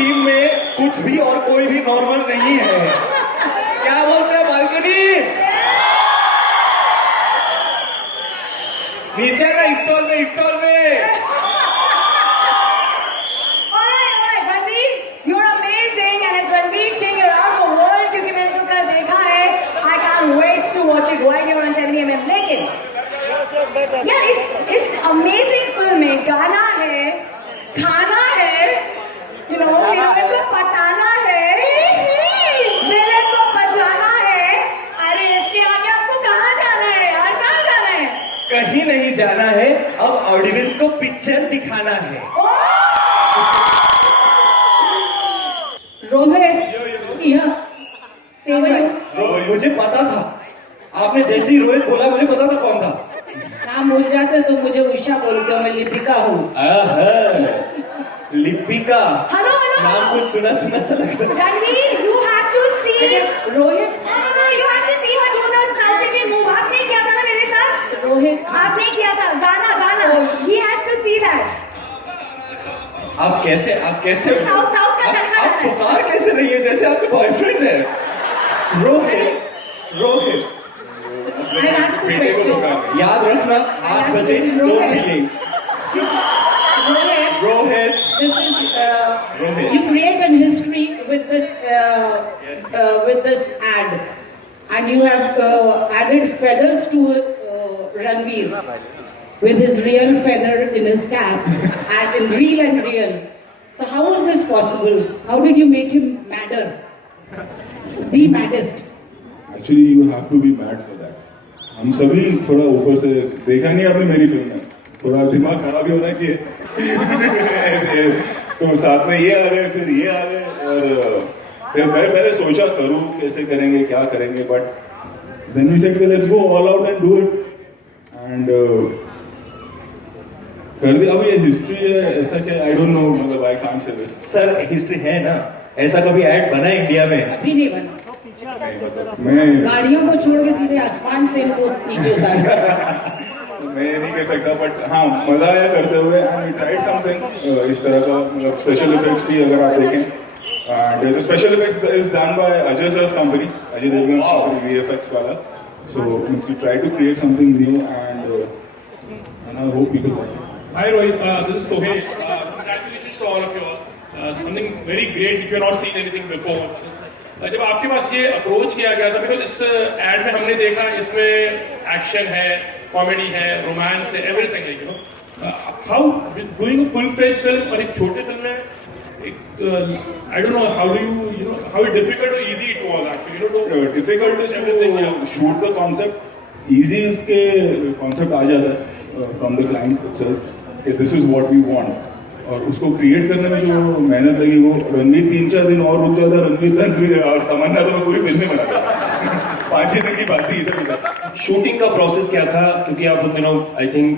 टीम में कुछ भी और कोई भी नॉर्मल नहीं है। क्या बोलते हैं बालकनी? नीचे ना स्टॉल में, स्टॉल में। Alright, Gandhi, you're amazing and it's been reaching around the world क्योंकि मैंने जो कल देखा है, I can't wait to watch it right here on 70mm. लेकिन यार इस amazing फिल्म में गाना है, खाना है, you know, हीरोइन को पटाना है, विलेन को बचाना है। अरे इसके आगे आपको कहाँ जाना है यार? कहाँ जाना है? कहीं नहीं जाना है, अब ऑडियंस को पिक्चर दिखाना है। रोहित, मुझे पता था, आपने जैसे ही रोहित बोला मुझे पता था कौन था। नाम भूल जाते तो मुझे उषा बोलते हो, मैं लिपिका हूँ। लिपिका, हेलो हेलो नाम कुछ सुना सुना सा लग रहा है। Ranveer, you have to see Rohit, no, you have to see her do the South Indian move. आपने किया था ना मेरे साथ? रोहित, आपने किया था गाना गाना। He has to see that. आप कैसे साउथ का आप पुकार कैसे रही है जैसे आपका बॉयफ्रेंड है? रोहित, Rohit, I asked the question. याद रखना 8 बजे दो मिलेंगे। Rohit, This is Rohit. you create an history with this ad, and you have added feathers to Ranveer with his real feather in his cap, and in real. So how was this possible? How did you make him madder, the maddest? Actually, you have to be mad for that. हम सभी थोड़ा ऊपर से देखा नहीं आपने मेरी फिल्म में, थोड़ा दिमाग खराब ही होना चाहिए। तो साथ में ये आ गए, फिर ये आ गए, और फिर मैं पहले सोचा करूँ कैसे करेंगे, क्या करेंगे, but then we said let's go all out and do it, and कर दिया। अब ये हिस्ट्री है, ऐसा क्या, आई डोंट नो, मतलब I can't say this. Sir history है ना, ऐसा कभी ऐड बना इंडिया में? अभी नहीं बना। मैं गाड़ियों को छोड़ के सीधे आसमान से इनको नीचे उतार। मैं नहीं कह सकता, बट हाँ मजा आया करते हुए, एंड ट्राइड समथिंग इस तरह का, मतलब स्पेशल इफेक्ट्स भी अगर आप देखें, and the special effects is done by Ajay sir's company, Ajay Devgan company, VFX वाला। So we try to create something new, and I hope people like it. Hi Rohit, this is Sohail. Congratulations to all of you all. Something very great if you have not seen anything before. जब आपके पास ये अप्रोच किया गया था, बिकॉज इस एड में हमने देखा इसमें एक्शन है, कॉमेडी है, रोमांस है, एवरीथिंग है, you know. How doing a full fledge film और एक छोटे फिल्म में एक I don't know how do you know how it difficult और easy it was actually, you know, too difficult is to shoot the concept, easy इसके concept आ जाता है फ्रॉम द क्लाइंट इटसेल्फ कि this is what we want, और उसको क्रिएट करने में जो मेहनत लगी, वो रणवीर 3-4 दिन और रुक जाता, रणवीर और तमन्ना तो मैं पूरी फिल्म में बना 5-6 दिन की बात थी इधर उधर। शूटिंग का प्रोसेस क्या था? क्योंकि आप उन दिनों आई थिंक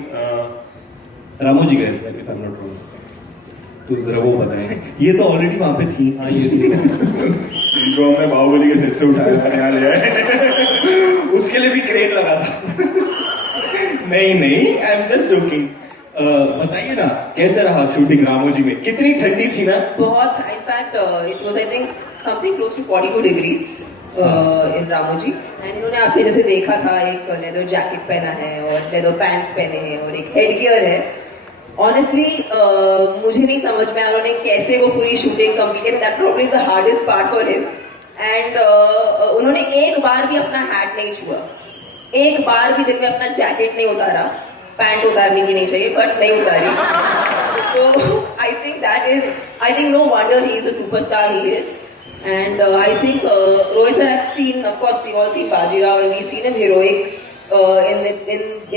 रामू जी गए थे, if I am not wrong, तो जरा वो बताएं। ये तो ऑलरेडी वहां पे थी। हाँ ये थी। इनको हमने बाहुबली के सेट से उठाया था, यहाँ ले आए। उसके लिए भी क्रेन लगा था। नहीं, आई एम जस्ट जोकिंग। बताइए ना कैसे रहा शूटिंग रामोजी में? कितनी ठंडी थी ना? बहुत, in fact it was I think something close to 42 degrees in Ramoji, and इन्होंने आपने जैसे देखा था एक लेदर जैकेट पहना है और लेदर पैंट्स पहने हैं और एक हेड गियर है। ऑनेस्टली मुझे नहीं समझ में आया उन्होंने कैसे वो पूरी shooting complete, that probably is the hardest part for him, and उन्होंने एक बार भी अपना हैट नहीं छुआ, एक बार भी दिन में अपना जैकेट नहीं उतारा, पैंट उतारनी भी नहीं चाहिए बट नहीं उतारी। तो I think no wonder he is the superstar he is, and I think Rohit sir, I've seen, of course we've all seen Bajirao and we've seen him heroic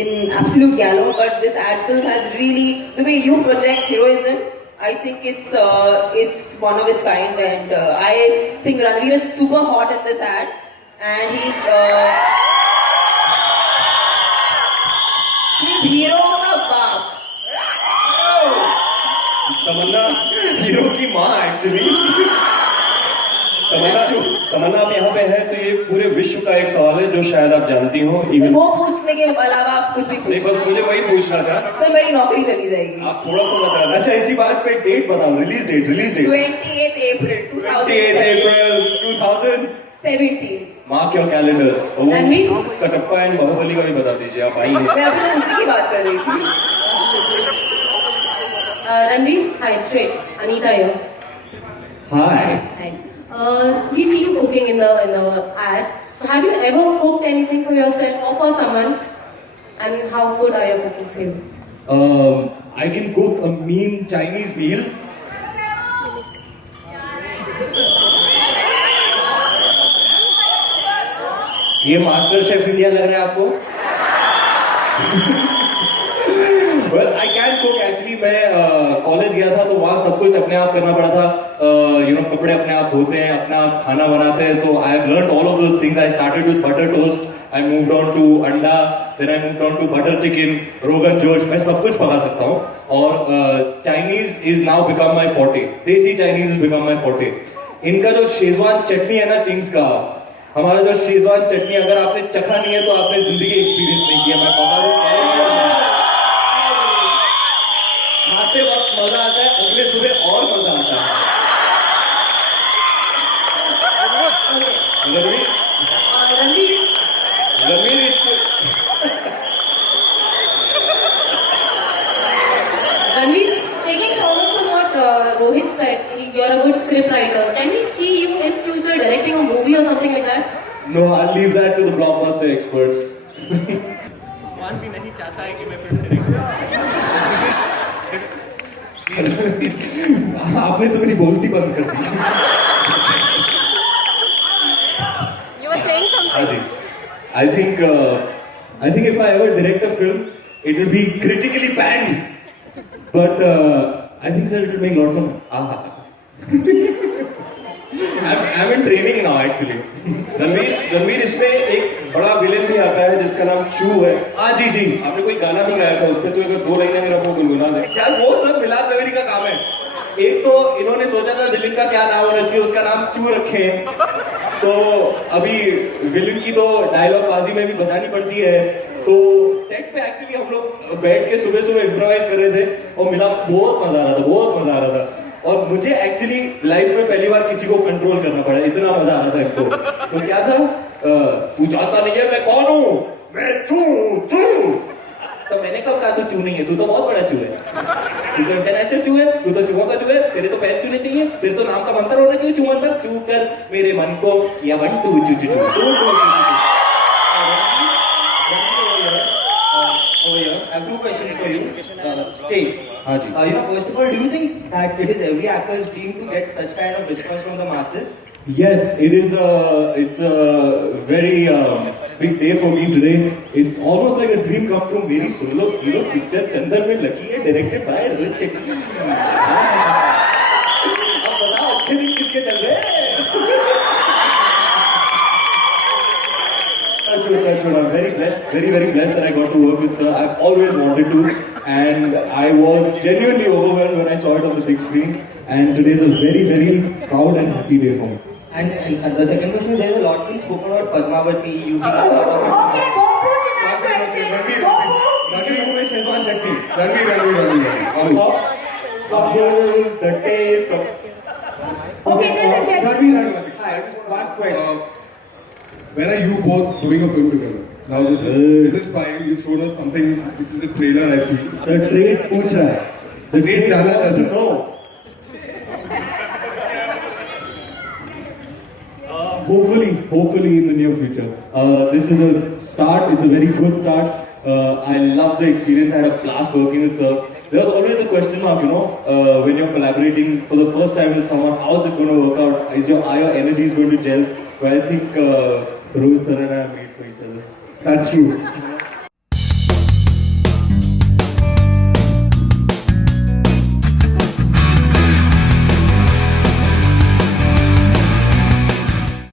in absolute gallo, but this ad film has really, the way you project heroism, I think it's one of its kind, and I think Ranveer is super hot in this ad, and he's hero का बाप। तमन्ना हीरो की माँ एक्चुअली। तमन्ना आप यहाँ पे है तो ये पूरे विश्व का एक सवाल है जो शायद आप जानती हो। वो पूछने के अलावा आप कुछ भी नहीं पूछो। बस मुझे वही पूछना था, सर मेरी नौकरी चली जाएगी। आप थोड़ा सा बता रहे अच्छा इसी बात पे डेट बताओ, रिलीज डेट 28 अप्रैल 28 April 2017. Mark your calendars. Ranveer? Kattappa and Baahubali का भी बता दीजिए, आप आई हैं। मैं अभी तो उसी की बात कर रही थी। Ranveer, hi, straight. Anita here. Hi. Hi. We see you cooking in the ad. So have you ever cooked anything for yourself or for someone? And how good are your cooking skills? I can cook a mean Chinese meal. ये master chef India लग रहा है आपको? Well, I can cook actually. मैं कॉलेज गया था तो वहाँ सब कुछ अपने आप करना पड़ा था. कपड़े अपने आप धोते हैं, अपना खाना बनाते हैं. तो I have learned all of those things. I started with butter toast. I moved on to अंडा. Then I moved on to butter chicken, rogan जोश. मैं सब कुछ पका सकता हूँ. और Chinese is now become my forte. देसी Chinese has become my forte. इनका जो शेजवान चटनी है ना चिंग्स का, हमारा जो शेजवान चटनी अगर आपने चखा नहीं है तो आपने जिंदगी एक्सपीरियंस नहीं किया. मैं बता रहा हूँ, खाते वक्त मजा आता है, अगले सुबह और मजा आता है. रमीर Ranveer, taking forward from what Rohit said, you're a good script writer. Can we see you in future directing a movie or something like that? No, I'll leave that to the blockbuster experts. भगवान भी नहीं चाहता है कि मैं film director. आपने तो मेरी बोलती बंद कर दी. You were saying something. हाँ जी. I think if I ever direct a film, it will be critically panned. But I think sir, it will make lots of I'm in training now actually. Ranveer इसमें एक बड़ा विलेन भी आता है जिसका नाम चू है। हाँ जी जी. आपने कोई गाना भी गाया था उसपे, तो अगर 2 लाइनें मेरे को गुनगुना दे। यार वो सब मिलाद जवेरी का काम है. एक तो इन्होंने सोचा था विलन का क्या नाम होना चाहिए, उसका नाम चू रखे हैं. तो अभी विलन की तो डायलॉग बाजी में भी बजानी पड़ती है. तो सेट पे एक्चुअली हम लोग बैठ के सुबह सुबह इम्प्रोवाइज कर रहे थे और मिला बहुत मजा आ रहा था. और मुझे एक्चुअली लाइफ में पहली बार किसी को कंट्रोल करना पड़ा, इतना मजा आ रहा था इनको. तो क्या था, तू जानता नहीं है मैं कौन हूँ, मैं चू. तो मैंने कब कहा तू चू नहीं है, तू तो बहुत बड़ा चू है. तू तो इंटरनेशनल चू है, तू तो चूहों का चू है. तेरे तो पैर चूने चाहिए, तेरे तो नाम का मंत्र होना चाहिए, चू मंत्र. चू कर मेरे मन को या 1 2 चू चू चू. I have 2 questions for you. State. हाँ जी. First of all, do you think that it is every actor's dream to get such kind of response from the masses? Yes, it is. It's a very big day for me today. It's almost like a dream come true. मेरी सुन लो hero picture चंदन में लगी है, directed by Rohit शेट्टी. अब बताओ अच्छे दिन किसके चल रहे हैं? I'm very blessed that I got to work with sir. I've always wanted to, and I was genuinely overwhelmed when I saw it on the big screen. And today is a very proud and happy day for me. And the second question, there is a lot been spoken about Padmavati. You Okay, Bopu to that question. Bopu. Schezwan chutney. Bubble, the taste of. Okay, there's a gentleman. Hi, just one question. When are you both doing a film together? Now this is fine. You've shown us something which is a trailer, I feel. Sir, trade पूछ रहा है. The Trade जानना चाहता है. No. Hopefully in the near future. This is a start. It's a very good start. I love the experience. I had a blast working with sir. There was always the question mark, when you're collaborating for the first time with someone, how is it going to work out? Are your energies going to gel? Well, I think Rohit sir and I are made for each other. That's true.